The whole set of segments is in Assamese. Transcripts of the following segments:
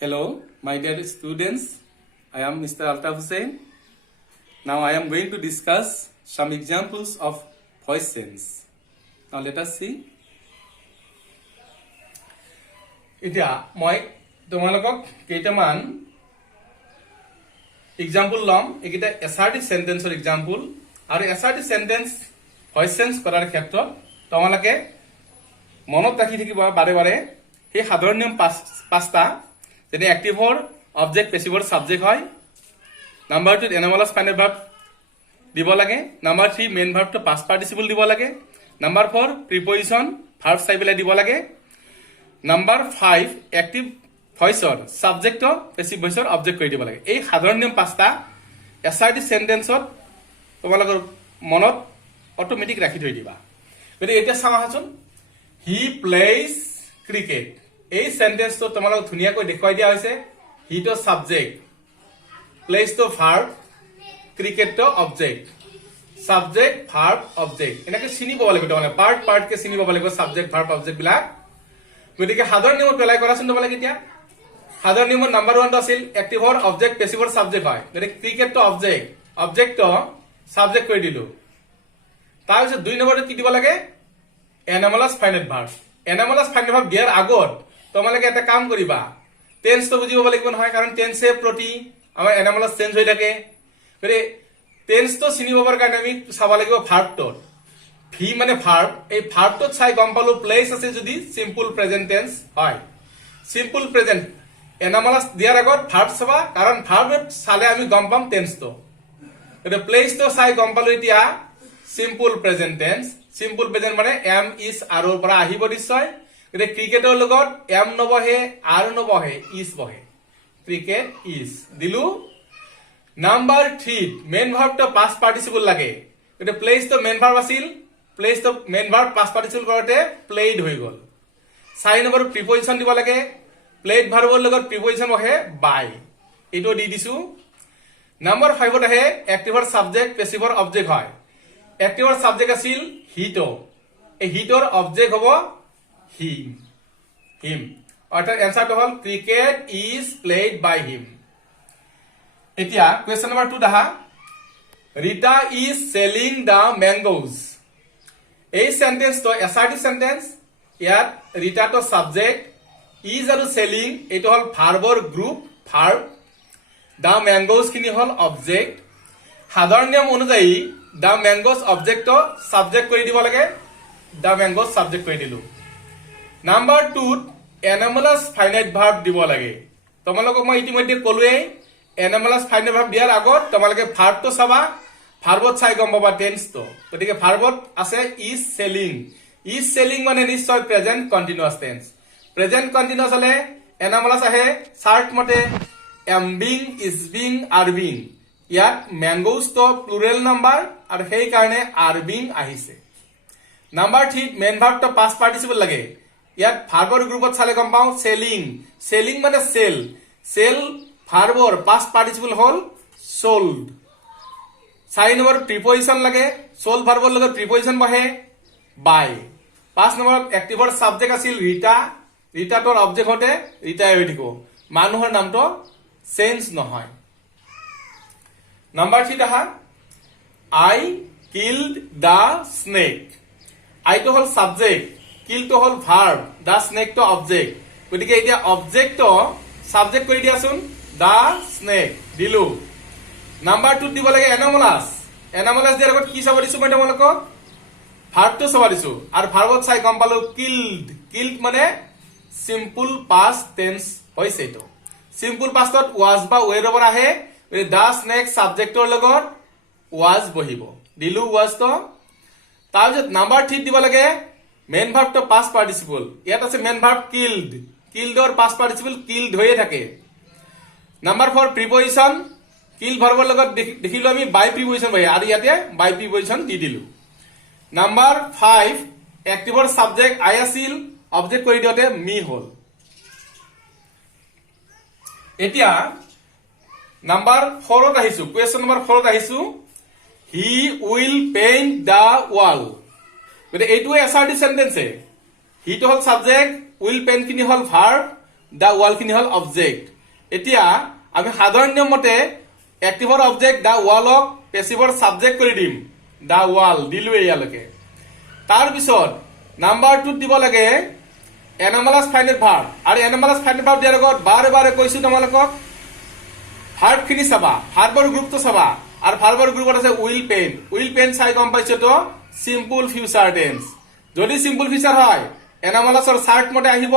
Hello, my dear students. I am Mr. Altaf Hussain. Now I am going to discuss some examples of voice sense. Now let us see. এতিয়া মই তোমালোকক কেইটামান এক্সাম্পল লম এইকেইটা এছআৰটি সেন্টেন্সৰ এক্সাম্পল আৰু এছআৰটি সেন্টেন্স ভয়েস চেঞ্জ কৰাৰ ক্ষেত্ৰত তোমালোকে মনত ৰাখি থাকিব বাৰে বাৰে সেই সাধাৰণ নিয়ম পাঁচটা যেনে এক্টিভৰ অবজেক্ট পেসিভৰ সাবজেক্ট হয় নাম্বাৰ 2 এনামালাস ফাইনাল ভাৰ্ব দিব লাগে নাম্বাৰ 3 মেইন ভাৰ্বটো পাস্ট পাৰ্টিসিপল দিব লাগে নাম্বাৰ 4 প্ৰিপজিশন ভাৰ্ব চাই পেলাই দিব লাগে নাম্বাৰ 5 এক্টিভ ভয়েসৰ সাবজেক্ট পেসিভ ভয়েসৰ অবজেক্ট কৰি দিব লাগে এই সাধাৰণ নিয়ম পাঁচটা এছআৰটি সেন্টেন্সত তোমালোকৰ মনত অটোমেটিক ৰাখি থৈ দিবা গতিকে এতিয়া চাওঁ আহাচোন হি প্লেইজ ক্ৰিকেট এই সেন্টেন্সটো তোমালোক ধুনীয়াকৈ দেখুৱাই দিয়া হৈছে হি তো সাবজেক্ট প্লেইজ তো ভার্ব ক্রিকেট তো অবজেক্ট সাবজেক্ট ভার্ব অবজেক্ট এনেকৈ চিনি পাব লাগিব তোমালোকে পাৰ্ট কে চিনি পাব লাগিব সাবজেক্ট ভাৰ্ব অবজেক্ট বিলাক গতিকে সাধাৰণ নিয়মত পেলাই কৰাচোন তোমালোকে এতিয়া সাধাৰণ নিয়মত নাম্বাৰ 1 আছিল এক্টিভৰ অবজেক্ট পেসিভৰ সাবজেক্ট হয় গতিকে ক্ৰিকেট তো অবজেক্ট তো সাবজেক্ট কৰি দিলো তাৰপিছত 2 নম্বৰটো কি দিব লাগে এনামালাস ফাইনাইট ভাৰ্ব এনামালাস ফাইনাইট ভাৰ্ব দিয়াৰ আগত তোমালোকে এটা কাম কৰিবা টেন্স তো বুজিব লাগিব নহয় কাৰণ টেন্সে প্ৰতি আমাৰ এনামালাস চেঞ্জ হৈ থাকে গতিকে টেন্স তো চিনি পাবৰ কাৰণে আমি চাব লাগিব ভাৰ্বটো ভি মানে ভার্ব এই ভার্বটোত চাই গম পালো প্লেস আছে যদি সিম্পল প্রেজেন্ট টেন্স হয় সিম্পল প্রেজেন্ট এনামালাস দিয়াৰ আগত ভাৰ্ব চাবা কাৰণ ভার্বত চালে আমি গম পাম টেন্স তো এটা প্লেস তো চাই গম পালো এতিয়া simple present tense simple present মানে এম ইজ আৰু পৰা আহিব নিশ্চয় গতিকে ক্ৰিকেটৰ লগত এম নবহে আৰু নবহে ইজ বহে cricket is Dilu number 3 main ভার্বটো past participle লাগে গতিকে প্লেস তো মেইন ভার্ব আছিল প্লেস তো মেইন ভার্ব পাস্ট পার্টিসিপল কৰোতে প্লেড হৈ গল 4 নম্বৰ প্ৰিপজিশন দিব লাগে প্লেড ভাৰ্বৰ লগত প্ৰিপজিশন বহে বাই এটো দি দিছো নাম্বাৰ 5 ত আহে এক্টিভৰ সাবজেক্ট পেসিভৰ অবজেক্ট হয় এক্টিভৰ সাবজেক্ট আছিল হিটো এই হিটৰ অবজেক্ট হ'ব হিম অৰ্থাৎ এনসাৰটো হ'ল cricket is played by him এতিয়া কোৱেশ্চন নম্বৰ 2 দেখা Rita is selling the mangoes এই সেন্টেন্স তো এছআৰটি সেন্টেন্স ইয়াত ৰিতা তো সাবজেক্ট ইজ আৰু সেলিং এটো হল ভাৰ্বৰ গ্ৰুপ ভাৰ্ব দা ম্যাঙ্গোজ কিনি হল অবজেক্ট সাধাৰণ নিয়ম অনুযায়ী দা ম্যাঙ্গোজ অবজেক্ট সাবজেক্ট কৰি দিব লাগে দা ম্যাঙ্গোজ সাবজেক্ট কৰি দিলো নাম্বাৰ 2 এনামালাস ফাইনাইট ভাৰ্ব দিব লাগে তোমালোকক মই ইতিমধ্যে কলোৱে এনামালাস ফাইনাইট ভাৰ্ব দিয়াৰ আগত তোমালোকে ভার্ব তো চাবা ভার্বত চাই গম পাবা টেন্স তো গতিকে ভার্বত আছে ইজ সেলিং মানে নিশ্চয় present continuous tense present continuous হলে এনামালাস আহে চাৰ্ট মতে am being is being R being ইয়াত ম্যাঙ্গোজ তো প্লুৰেল নাম্বাৰ আৰু সেই কাৰণে আৰ বিং আহিছে নাম্বাৰ 3 মেইন ভাৰ্ব তো পাস্ট পাৰ্টিসিপল লাগে ইয়াত ভাৰ্বৰ গ্ৰুপত চালে গম পাও সেলিং মানে সেল ভাৰ্বৰ পাস্ট পাৰ্টিসিপল হল সোল্ড 4 নম্বৰ প্ৰিপজিশন লাগে সোল ভাৰ্বৰ লগত প্ৰিপজিশন বহে বাই 5 নম্বৰ এক্টিভৰ সাবজেক্ট আছিল ৰিটাটোৰ অবজেক্ট হতে ৰিটাই হৈ থাকিব মানুহৰ নামটো চেঞ্জ নহয় নাম্বাৰ 3 দেখা আই কিল্ড দা স্নেক আই তো হল সাবজেক্ট কিল তো হল ভার্ব দা স্নেক তো অবজেক্ট গতিকে এতিয়া অবজেক্ট তো সাবজেক্ট কৰি দিয়াচোন দা স্নেক দিলু নাম্বাৰ 2 দিব লাগে এনামালাস দিয়াৰ আগত কি চাব দিছো মই তোমালোকক ভাৰ্বটো চাব দিছো আৰু ভার্বত চাই গম পালো কিল্ড মানে সিম্পল পাস্ট টেন্স হৈছে এটো সিম্পল পাস্টত ওয়াজ বা ওয়েৰ পৰা আহে দা স্নেক সাবজেক্টৰ লগত ওয়াজ বহিব দিলু ওয়াজ তো তাৰপিছত নাম্বাৰ 3 দিব লাগে মেইন ভাৰ্ব তো পাস্ট পাৰ্টিসিপল ইয়াত আছে main verb কিল্ডৰ past participle killed হৈয়ে থাকে নাম্বাৰ 4 প্ৰিপজিশন কিল ভাৰ্বৰ লগত দেখিলো আমি বাই প্ৰিপজিশন বহে আৰু ইয়াতে বাই প্ৰিপজিশন দি দিলো নাম্বাৰ 5 এক্টিভৰ সাবজেক্ট আই আছিল অবজেক্ট কৰি দিওতে মি হল এতিয়া নাম্বাৰ 4 ত আহিছো কোৱেশ্চন নম্বৰ 4 ত আহিছো হি উইল পেইন্ট দা ওয়াল গতিকে এইটোৱে এছআৰটি সেন্টেন্স হি তো হল সাবজেক্ট উইল পেইন্ট কিনি হল ভাৰ্ব দা ৱাল খিনি হল অবজেক্ট এতিয়া আমি সাধাৰণ নিয়ম মতে এক্টিভৰ অবজেক্ট দা ৱালক পেছিভৰ সাবজেক্ট কৰি দিম দা ৱাল দিলো ইয়ালৈকে তাৰ পিছত নাম্বাৰ 2 দিব লাগে এনামালাস ফাইনেট ভাৰ্ব আৰু এনামালাস ফাইনেট ভাৰ্ব দিয়াৰ আগত বাৰে বাৰে কৈছো তোমালোকক ভাৰ্ব খিনি চাবা ভাৰ্বৰ গ্ৰুপটো চাবা আৰু ভাৰ্বৰ গ্ৰুপত আছে উইল পেন চাই গম পাইছো তো সিম্পল ফিউচাৰ টেন্স যদি সিম্পল ফিউচাৰ হয় এনামালাসৰ চাৰ্ট মতে আহিব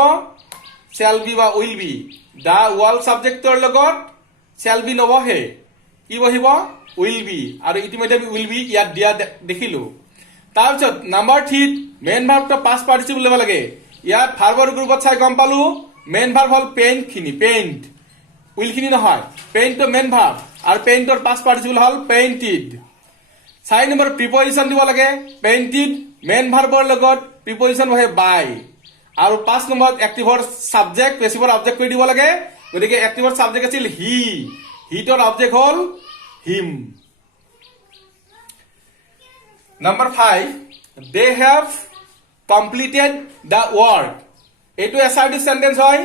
শ্যাল বি বা উইল বি দা ৱাল সাবজেক্টৰ লগত শ্যাল বি নবহে কি বহিব উইল বি আৰু ইতিমধ্যে আমি উইল বি ইয়াত দিয়া দেখিলো তাৰপিছত নাম্বাৰ 3 মেইন ভাৰ্বটো পাষ্ট পাৰ্টিসিপল ল'ব লাগে ইয়াত ভাৰ্বৰ গ্ৰুপত চাই গম পালো মেইন ভাৰ্ব হল পেইন্ট খিনি পেইন্ট উইল খিনি নহয় পেইন্ট তো মেইন ভাৰ্ব আৰু পেইন্টৰ পাষ্ট পাৰ্টিসিপল হল পেইন্টেড 4 নম্বৰ প্ৰিপজিশন দিব লাগে পেইন্টেড মেইন ভাৰ্বৰ লগত প্ৰিপজিশন হয় বাই আৰু 5 নম্বৰত এক্টিভৰ সাবজেক্ট পেছিভৰ অবজেক্ট কৰি দিব লাগে গতিকে এক্টিভৰ সাবজেক্ট আছিল হি হিটৰ অবজেক্ট হল him number 5 they have completed the work এইটো assertive sentence হয়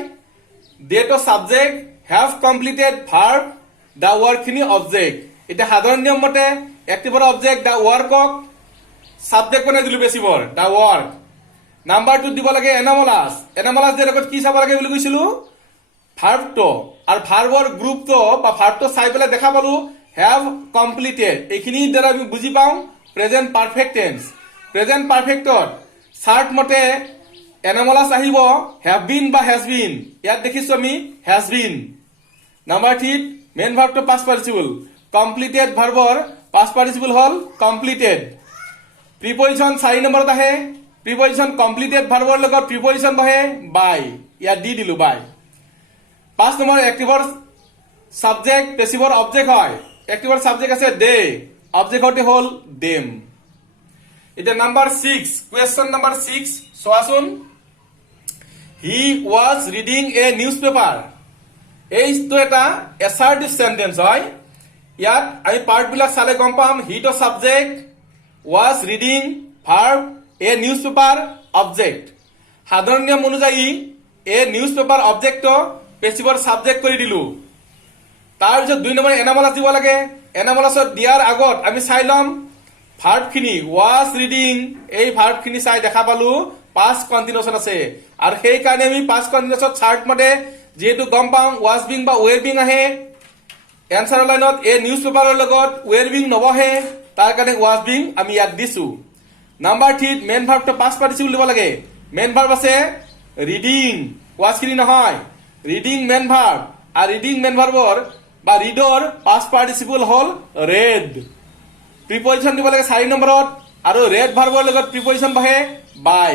they to subject have completed verb the work খিনি object এটা সাধাৰণ নিয়ম মতে এক্টিভৰ অবজেক্ট the work ক সাবজেক্ট বনাই দিলো পেছিভৰ the work নাম্বাৰ 2 দিব লাগে এনামালাস দিয়াৰ আগত কি চাব লাগে বুলি কৈছিলো ভাৰ্বটো আৰু ভাৰ্বৰ গ্ৰুপটো বা ভাৰ্বটো চাই পেলাই দেখা পালো have completed এইখিনি দ্বাৰা আমি বুজি পাওঁ প্ৰেজেন্ট পাৰফেক্ট টেন্স প্ৰেজেন্ট পাৰফেক্টত চাৰ্ট মতে এনামালাস আহিব have been বা has been ইয়াত দেখিছো আমি has been নাম্বাৰ 3 মেইন ভাৰ্বটো পাষ্ট পাৰ্টিসিপল কমপ্লিটেড ভাৰ্বৰ পাষ্ট পাৰ্টিসিপল হল কমপ্লিটেড প্ৰিপজিশন 4 নম্বৰত আহে প্ৰিপজিশন কমপ্লিটেড ভাৰ্বৰ লগত প্ৰিপজিশন বহে বাই ইয়াত দি দিলো বাই 5 নম্বৰ এক্টিভৰ সাবজেক্ট পেছিভৰ অবজেক্ট হয় এক্টিভৰ সাবজেক্ট আছে দে অবজেক্ট হল দেম এটা নাম্বাৰ 6 কোয়েশ্চন নাম্বাৰ 6 সোয়াসুন he was reading a newspaper এইটো এটা এসার্টিভ সেন্টেন্স হয় ইয়াত আমি পার্ট বিলাক চালে গম পাম হি তো subject was reading verb A newspaper object সাধারণ নিয়ম অনুযায়ী এ নিউজপেপার অবজেক্ট পেছিভৰ সাবজেক্ট কৰি দিলো তাৰপিছত 2 নম্বৰ এনামালাস দিব লাগে এনামালাসত দিয়াৰ আগত আমি চাই লম ভাৰ্ব খিনি ওয়াজ ৰিডিং এই ভাৰ্ব খিনি চাই দেখা পালো পাস্ট কন্টিনিউয়াস আছে আৰু সেই কাৰণে আমি পাস্ট কন্টিনিউয়াসত চাৰ্ট মতে যেহেতু গম পাম ওয়াজ বিং বা ওয়েৰ বিং আহে এনসাৰ লাইনত এ নিউজ পেপাৰৰ লগত ওয়েৰ বিং নবহে তাৰ কাৰণে ওয়াজ বিং আমি ইয়াত দিছো নাম্বাৰ 3 মেইন ভাৰ্বটো পাস্ট পাৰ্টিসিপল দিব লাগে মেইন ভাৰ্ব আছে ৰিডিং ওয়াজ খিনি নহয় ৰিডিং মেইন ভাৰ্ব আৰু ৰিডিং মেইন ভাৰ্বৰ বা ৰিডৰ পাস্ট পাৰ্টিসিপল হল ৰেড প্ৰিপজিশন দিব লাগে 4 নম্বৰত আৰু ৰেড ভাৰ্বৰ লগত প্ৰিপজিশন বহে বাই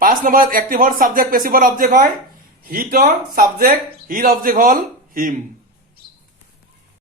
5 নম্বৰত এক্টিভৰ সাবজেক্ট পেছিভৰ অবজেক্ট হয় হিটৰ সাবজেক্ট হিৰ অবজেক্ট হল হিম